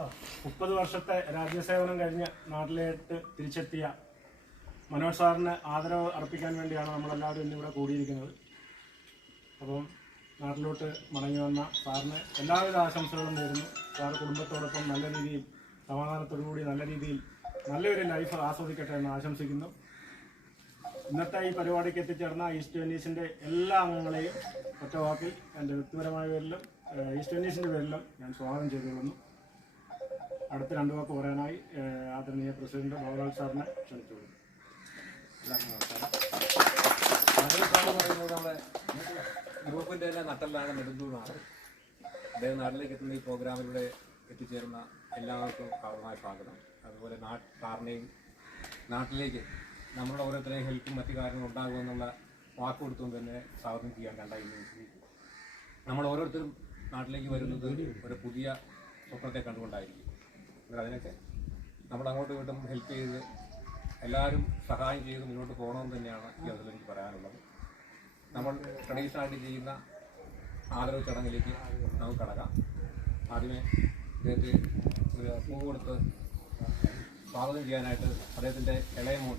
30 വർഷത്തെ രാജ്യസേവനം കഴിഞ്ഞ് നാട്ടിലേക്ക് തിരിച്ചെത്തിയ മനോജ് സാറിന് ആദരവ് അർപ്പിക്കാൻ വേണ്ടിയാണ് നമ്മളെല്ലാവരും ഇന്നിവിടെ കൂടിയിരിക്കുന്നത്. അപ്പം നാട്ടിലോട്ട് മടങ്ങി വന്ന സാറിന് എല്ലാവിധ ആശംസകളും നേരുന്നു. സാർ കുടുംബത്തോടൊപ്പം നല്ല രീതിയിൽ സമാധാനത്തോടുകൂടി നല്ല രീതിയിൽ നല്ലൊരു ലൈഫ് ആസ്വദിക്കട്ടെ എന്ന് ആശംസിക്കുന്നു. ഇന്നത്തെ ഈ പരിപാടിക്ക് എത്തിച്ചേർന്ന ഈസ്റ്റ് വെന്നീസിൻ്റെ എല്ലാ അംഗങ്ങളെയും ഒറ്റ വാക്കിൽ എൻ്റെ വ്യക്തിപരമായ പേരിലും ഈസ്റ്റ് വെന്നീസിൻ്റെ പേരിലും ഞാൻ സ്വാഗതം ചെയ്തുകൊള്ളുന്നു. അടുത്ത 2 വാക്ക് പറയാനായി ആദരണീയ പ്രസിഡന്റ് ബാബുലാൽ സാറിനെ ക്ഷണിച്ചുകൊള്ളുന്നു. പറയുന്നത് നമ്മുടെ ഗ്രൂപ്പിൻ്റെ തന്നെ നട്ടലാണ് നെടുന്തൂണാണ്. അദ്ദേഹം നാട്ടിലേക്ക് എത്തുന്ന ഈ പ്രോഗ്രാമിലൂടെ എത്തിച്ചേരുന്ന എല്ലാവർക്കും കാരണമായ സ്വാഗതം. അതുപോലെ സാറിനെയും നാട്ടിലേക്ക് നമ്മുടെ ഓരോരുത്തരെയും ഹെൽപ്പും മറ്റു കാര്യങ്ങളും ഉണ്ടാകുമെന്നുള്ള വാക്ക് കൊടുത്തുകൊണ്ട് തന്നെ സ്വാഗതം ചെയ്യാൻ കണ്ടായിരുന്നു. നമ്മൾ ഓരോരുത്തരും നാട്ടിലേക്ക് വരുന്നത് ഒരു പുതിയ സ്വപ്നത്തെ കണ്ടുകൊണ്ടായിരിക്കും. അതിനൊക്കെ നമ്മൾ അങ്ങോട്ടും ഇങ്ങോട്ടും ഹെൽപ്പ് ചെയ്ത് എല്ലാവരും സഹായം ചെയ്ത് മുന്നോട്ട് പോകണമെന്ന് തന്നെയാണ് ഈ അതിൽ എനിക്ക് പറയാനുള്ളത്. നമ്മൾ ട്രഡീഷണലായിട്ട് ചെയ്യുന്ന ആദരവ് ചടങ്ങിലേക്ക് നമുക്ക് കടക്കാം. ആദ്യമേ അദ്ദേഹത്തെ ഒരു പൂ കൊടുത്ത് സ്വാഗതം ചെയ്യാനായിട്ട് അദ്ദേഹത്തിൻ്റെ ഇളയ മോൻ